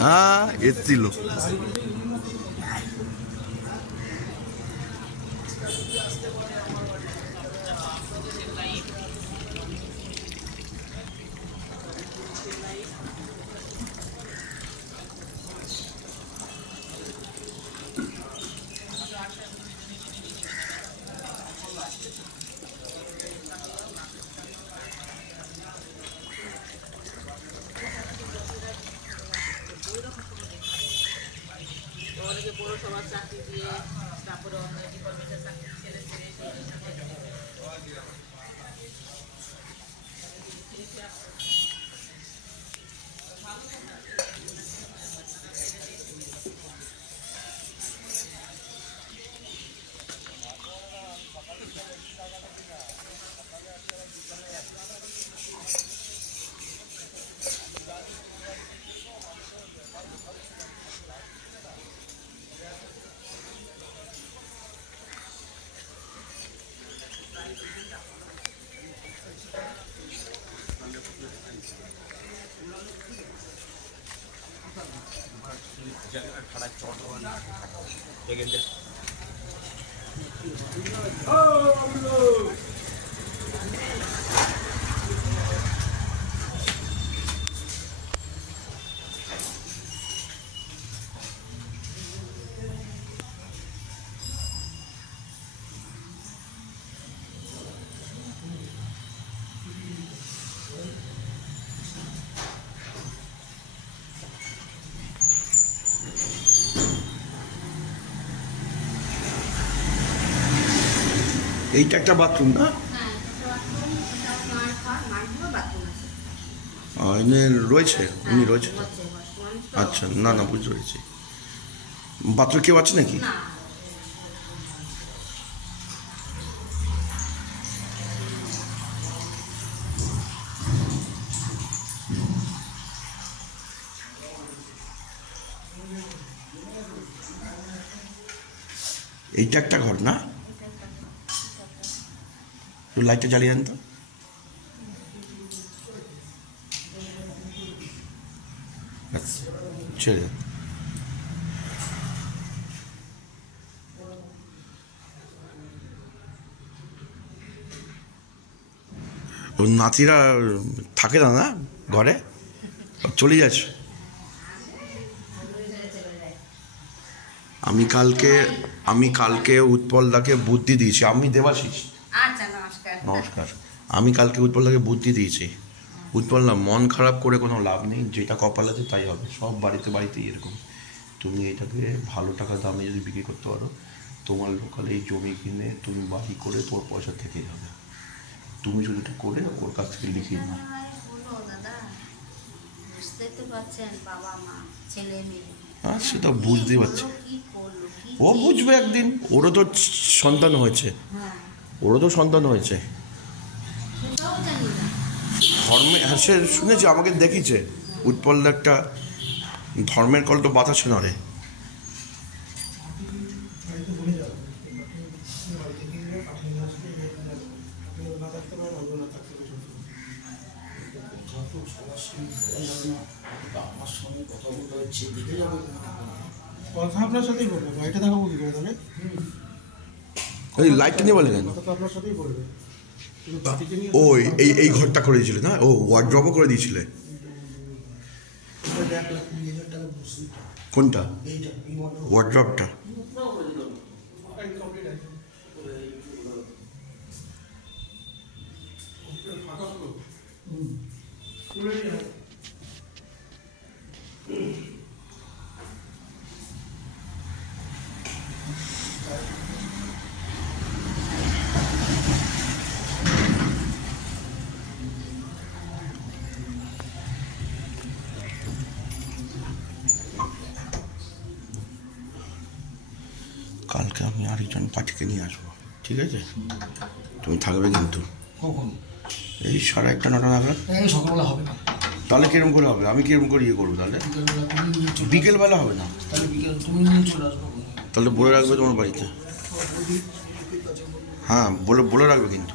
হ্যাঁ এসছিল। পৌরসভার চাকরি দিয়ে তারপরে অন্য ডিপার্টমেন্টের চাকরি ছেড়ে এইটা একটা বাথরুম না? রয়েছে, উনি রয়েছে। আচ্ছা, না না বুঝতে পেরেছি। বাথরুমে কেউ আছে নাকি? এইটা একটা ঘর না? লাইটটা জ্বালিয়ে দেন তো। আচ্ছা ছেড়ে দেন। ওর নাতিরা থাকে না না ঘরে, চলে যাচ্ছে। আমি কালকে উৎপলদাকে বুদ্ধি দিয়েছি। আমি দেবাশিস। নমস্কার। আমি কালকে উৎপলদাকে বুদ্ধি দিয়েছি। উৎপল না, মন খারাপ করে কোনো লাভ নেই, যেটা কপালাতে তাই হবে। সব বাড়িতে এরকম। তুমি এটাকে ভালো টাকা দামে যদি বিক্রি করতে পারো, তোমার লোকালে এই জমি কিনে তুমি বাড়ি করে তোর পয়সা থেকে যাবে। তুমি যদি এটা করে ওর কাছ থেকে লিখিয়ে নাও। হ্যাঁ সেটা বুঝতেই পারছি। ও বুঝবে একদিন, ওরও তো সন্তান হয়েছে। ধর্মে, হ্যাঁ সে শুনেছি, আমাকে দেখিয়েছে। উৎপলদা একটা ধর্মের কল তো বাতাছে না রে। কথা আপনার সাথেই বলবে, লাইটে দেখাবো কি করে তাহলে? ওই লাইটটা নিয়ে বলে কেন? কথা আপনার সাথেই বলবে। ও এই ঘরটা করে দিয়েছিলে না? ও ওয়ার্ড্রপও করে দিয়েছিলে? কোনটা? ওয়ার্ড্রপটা? কালকে আমি আরেকজন পার্টিকে নিয়ে আসবো, ঠিক আছে? তুমি থাকবে কিন্তু। কখন? এই 8:30 9টা নাগাদ। সকালবেলা হবে না। তাহলে কিরম করে হবে? আমি কিরম করে ইয়ে করবো তাহলে? বিকেলবেলা হবে না? তাহলে বিকেল তুমি নিয়ে চলে আসবো। তাহলে বলে রাখবে তোমার বাড়িতে। হ্যাঁ বলে রাখবে কিন্তু।